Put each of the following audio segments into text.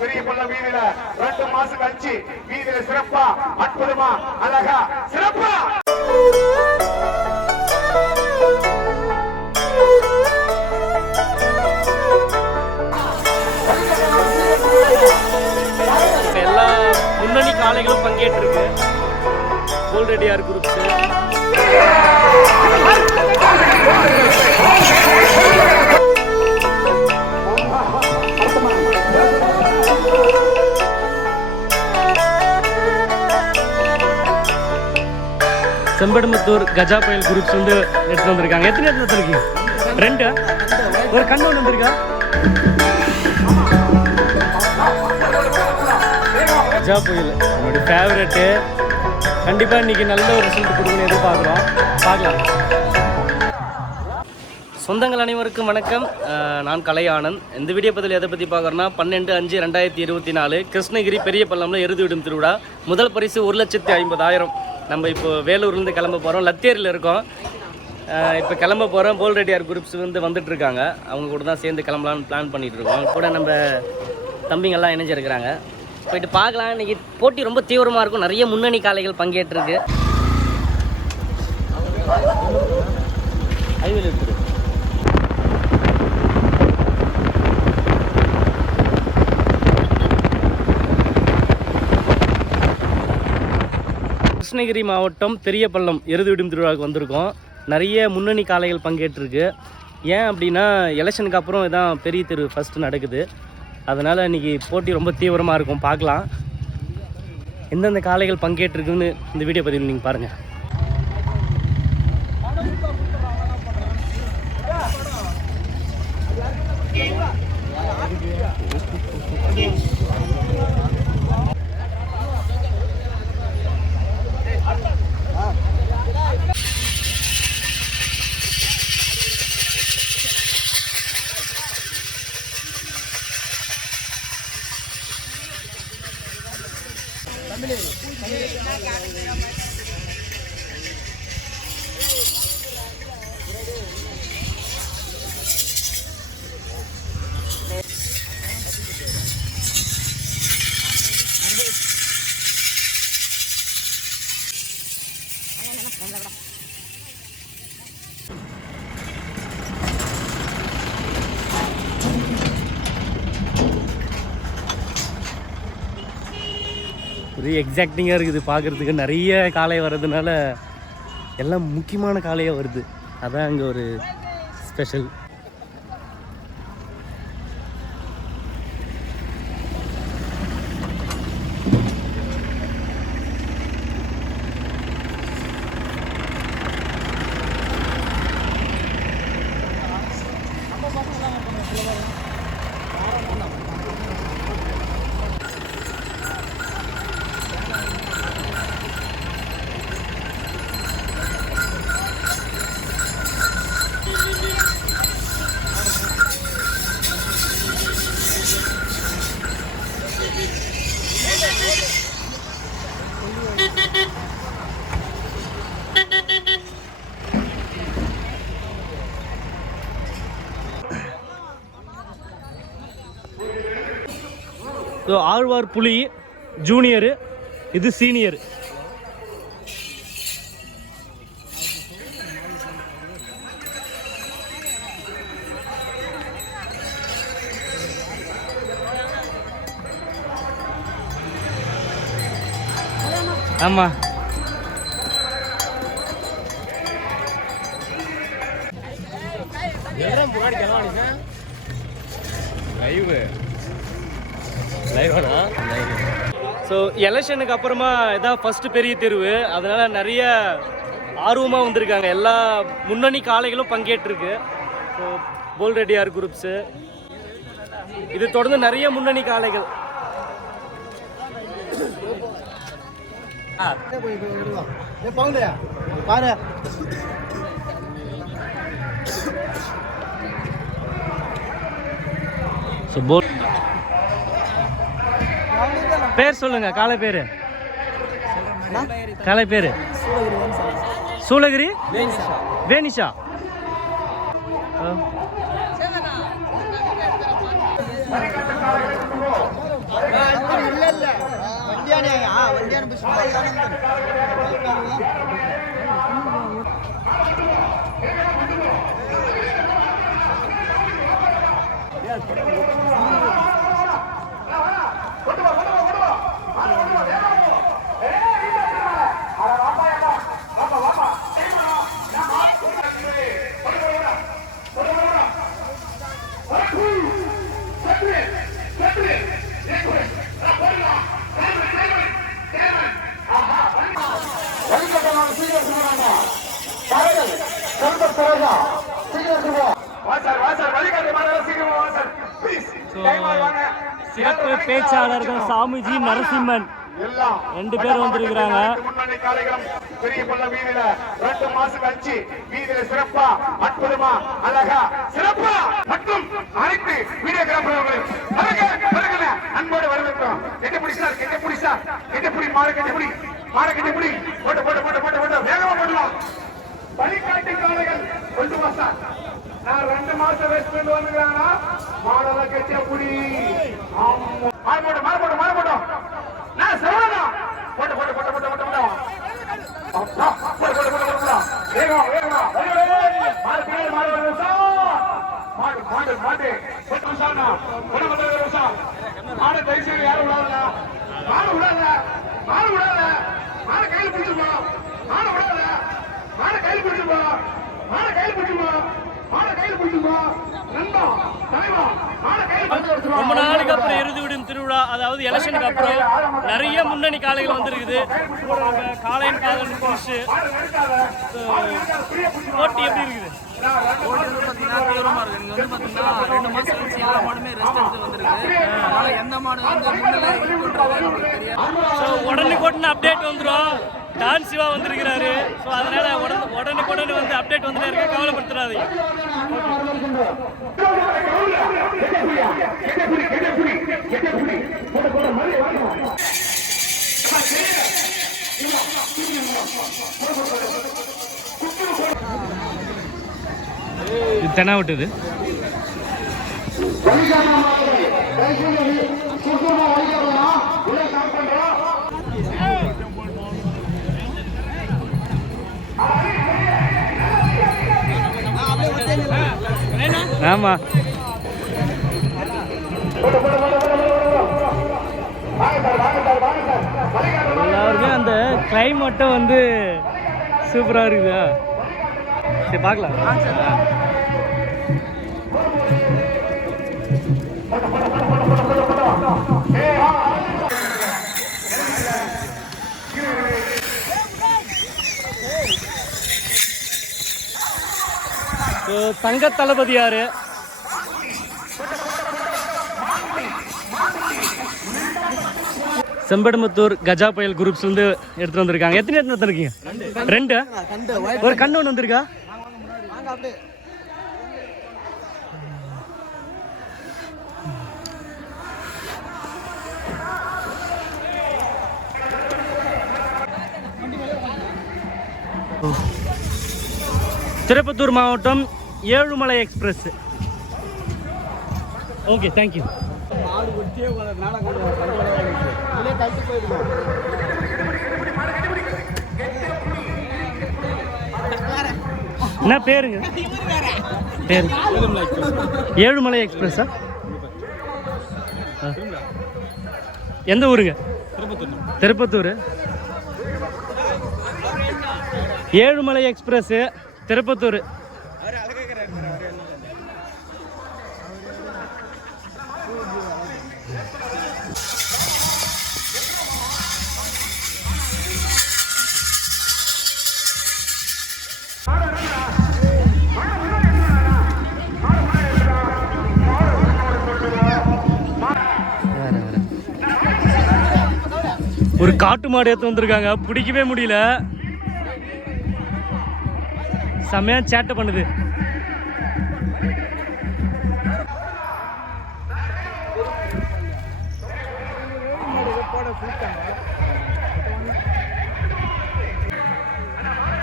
பெரிய பள்ள வீதியில ரெண்டு மாசம் கழிச்சு வீதியில சிறப்பா அற்புதமா அழகா சிறப்பா! எல்லா முன்னணி காலைகளும் பங்கேற்றிருக்கு. கோல்ரெடியார் குரூப்ஸ் செம்படுமத்தூர் கஜா புயல் குரூப்ஸ் வந்து எடுத்து வந்திருக்காங்க. எத்தனை எடுத்து வந்திருக்கீங்க ரெண்டு? ஒரு கண்ணு ஒன்று வந்திருக்கா? கஜா புயல் என்னோட ஃபேவரெட்டு கண்டிப்பாக இன்னைக்கு நல்ல ஒரு ரிசல்ட் கொடுக்கணும்னு எதிர்பார்க்குறோம். பார்க்கலாம். சொந்தங்கள் அனைவருக்கும் வணக்கம். நான் நான் ஆனந்த். இந்த வீடியோ பதில் எதை பற்றி பார்க்குறோன்னா பன்னெண்டு அஞ்சு ரெண்டாயிரத்தி இருபத்தி நாலு கிருஷ்ணகிரி பெரிய பள்ளம்ல எருது விடும் திருவிழா. முதல் பரிசு ஒரு லட்சத்தி ஐம்பதாயிரம். நம்ம இப்போ வேலூர்லேருந்து கிளம்ப போகிறோம் லத்தேரியில் இருக்கோம். இப்போ கிளம்ப போகிறோம் போல்ரெட்டியார் குரூப்ஸ் வந்து வந்துட்டு இருக்காங்க. அவங்க கூட தான் சேர்ந்து கிளம்பலாம்னு பிளான் பண்ணிகிட்டு இருக்கோம். கூட நம்ம தம்பிங்கெல்லாம் இணைஞ்சிருக்கிறாங்க போயிட்டு பார்க்கலாம். இன்றைக்கி போட்டி ரொம்ப தீவிரமாக இருக்கும். நிறைய முன்னணி காலைகள் பங்கேற்றிருக்கு. ஐவில் இருக்குது கிருஷ்ணகிரி மாவட்டம் பெரியபள்ளம் எருதுவிடும் திருவிழாவுக்கு வந்திருக்கோம். நிறைய முன்னணி காளைகள் பங்கேற்றிருக்கு. ஏன் அப்படின்னா எலெக்ஷனுக்கு அப்புறம் இதான் பெரிய தெரு ஃபஸ்ட்டு நடக்குது. அதனால் இன்றைக்கி போட்டி ரொம்ப தீவிரமாக இருக்கும். பார்க்கலாம். எந்தெந்த காளைகள் பங்கேற்றிருக்குன்னு இந்த வீடியோ பதிவில் நீங்கள் பாருங்கள் ஒரு எக்ஸாக்டிங்காக இருக்குது. பார்க்குறதுக்கு நிறைய காளை வர்றதுனால எல்லாம் முக்கியமான காளையாக வருது. அதான் அங்கே ஒரு ஸ்பெஷல் ஸோ ஆழ்வார் புலி ஜூனியரு இது சீனியர் ஆமாம் எலெக்ஷனுக்கு அப்புறமா இதான் ஃபர்ஸ்ட் பெரிய தேர்வு. அதனால நிறைய ஆர்வமாக வந்திருக்காங்க. எல்லா முன்னணி காலைகளும் பங்கேற்றிருக்கு. ஸோ போல் ரெடியார் குரூப்ஸு இது தொடர்ந்து நிறைய முன்னணி காலைகள் பாரு ஸோ போல் பேர் சொல்லுங்க காலை பேர். காலை பேர். சூளகிரி? வேனிஷா ஆ. சிறப்பு பேச்சாளர்கள் சாமிஜி நரசிம்மன் எல்லாம் ரெண்டு பேர் வந்திருக்கிறாங்க. முன்னணி காலைகளும் பெரிய பள்ள வீதியில ரெண்டு மாசம் கழிச்சு வீதியில சிறப்பா அற்புதமா அழகா சிறப்பா மற்றும் அனைத்து வீடியோகிராஃபர்கள் அன்போடு வரவேற்கிறோம். கெட்ட பிடிச்சார் கெட்ட பிடிச்சார் கெட்ட புடி மாறு கெட்ட பிடி மாறு கெட்ட பிடி போட்டு போட்டு போட்டு போட்டு போட்டு வேகமா போடலாம் வழிகாட்டி காலைகள் கொண்டு வா சார் நான் ரெண்டு மாசம் வேஸ்ட் பண்ணி வந்துக்கிறாங்கன்னா மாடல கெட்ட புடி ஆமா மாறு போட்டு நான் சொல்லணும் போட்டு போட்டு போட்டு போட்டு போட்டு போட்டு அப்பா, போடு, போடு, வேகமா, வேகமா. வரி, வரி, வரி. மாடு, மாடு மாடு, மாடு, மாடு தயவு செய்து யாரும் மாடு விடாத. மாடு விடாத. மாடு மாடு விடாத. மாடு மாடு ரொம்ப நாளுக்கு அப்புறம் எருது விடும் திருவிழா அதாவது எலெக்ஷனுக்கு அப்புறம் நிறைய முன்னணி காளைகள் வந்திருக்குது. காளையின் காதல் புதுசு. போட்டி எப்படி இருக்குது? பார்த்தீங்கன்னா நீங்க வந்து பாத்தீங்கன்னா ரெண்டு மாசம் கழிச்சு எல்லா மாடுமே ரெஸ்ட் எடுத்து வந்திருக்கு அதனால எந்த மாடு வந்து முன்னிலை இருக்குன்றது நமக்கு தெரியாது ஸோ உடனுக்குடனே அப்டேட் வந்துடும் டான் சிவா வந்திருக்கிறாரு. ஸோ அதனால உடனே உடனுக்குடனே வந்து அப்டேட் வந்துட்டே இருக்க. கவலைப்படுத்துறாதீங்க. இது தெனா விட்டுது ஆமா. எல்லாருமே அந்த கிளைமேட்டும் வந்து சூப்பராக இருக்குதா? சரி பார்க்கலாம். ஸோ தங்க தளபதி யாரு? செம்படமுத்தூர் கஜா புயல் குரூப்ஸ்லேருந்து எடுத்துகிட்டு வந்திருக்காங்க. எத்தனை எத்தனை இருக்கீங்க ரெண்டு? ஒரு கண்ணு ஒன்று வந்திருக்கா? திருப்பத்தூர் மாவட்டம் ஏழுமலை எக்ஸ்பிரஸ். ஓகே தேங்க்யூ என்ன பேருங்க? பேரு. ஏழுமலை எக்ஸ்பிரஸா? எந்த ஊருங்க? திருப்பத்தூர். ஏழுமலை எக்ஸ்பிரஸ் திருப்பத்தூர். ஒரு காட்டு மாடு எடுத்து வந்திருக்காங்க. பிடிக்கவே முடியல. செம்மையா சேட்டை பண்ணுது.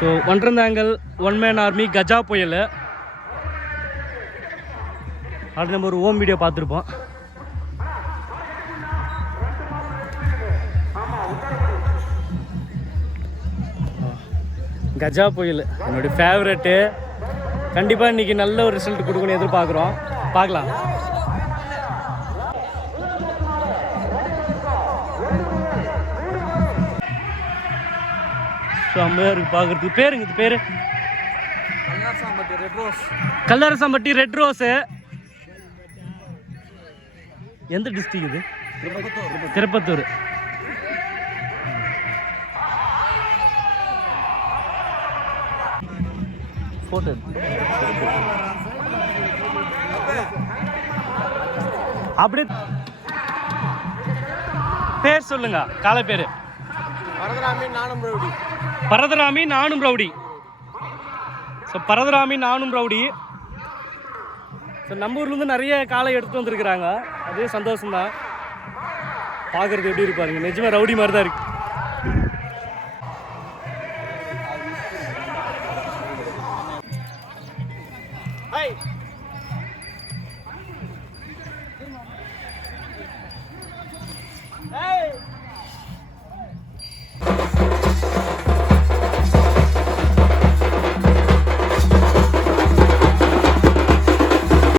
ஸோ ஒன்றந்தாங்கல் ஒன் மேன் ஆர்மி கஜா புயல். அது நம்ம ஒரு ஓம் வீடியோ பார்த்துருப்போம். கஜா புயல் என்னுடைய ஃபேவரெட்டு கண்டிப்பாக இன்னைக்கு நல்ல ஒரு ரிசல்ட் கொடுக்கணும்னு எதிர்பார்க்குறோம். பார்க்கலாம். செம்மையாக இருக்கு பார்க்குறதுக்கு. பேருங்க இது பேர். கல்லரசம்பட்டி ரெட் ரோஸு எந்த டிஸ்ட்ரிக் இது? திருப்பத்தூர். ஃபோட்டோ அப்படியே பேர் சொல்லுங்க காலை பேர். வரதராமி நானும் ரவுடி. பரதராமி நானும் ரவுடி. ஸோ பரதராமி நானும் ரவுடி. ஸோ நம்ம ஊர்லேருந்து நிறைய காளை எடுத்து வந்திருக்கிறாங்க. அதே சந்தோஷம்தான். பார்க்குறது எப்படி இருப்பாருங்க நிஜமாக ரவுடி மாதிரி தான் இருக்கு.